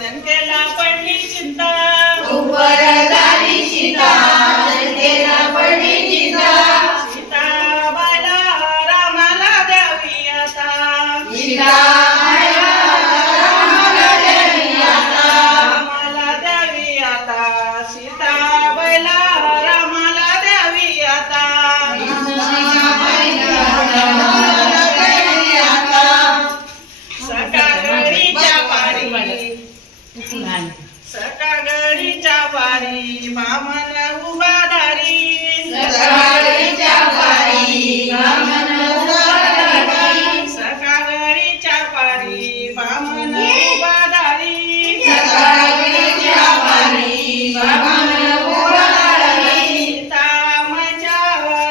जनतेला पडली चिंता. उपर झाली सीता जनतेला पडली चिंता. सीता बायला रामाला द्यावी आता. सीता रामाला द्यावी आता. सीता पारी बामन उभा धारी सकाळच्या पारी वामन उभारली. सकाळीच्या पारी बामन उभा धारी सकाळच्या पारी वामन उभारली. सीता माझ्या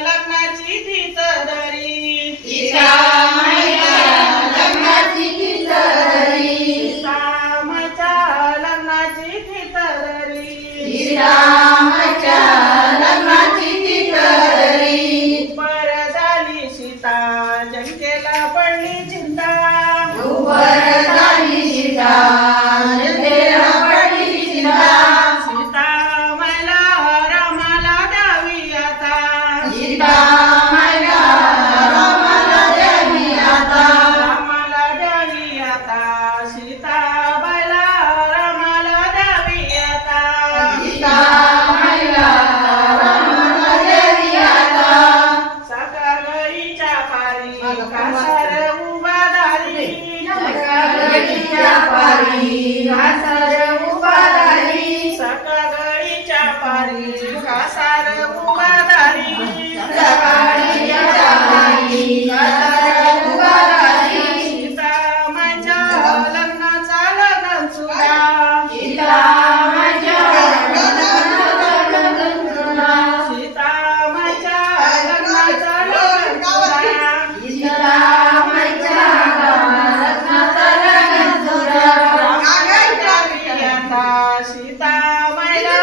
लग्नाची तीत धरी श्रीरामाच्या लग्नाची बर झाली सीता जनकेला पडली चिंता. पारी Friday.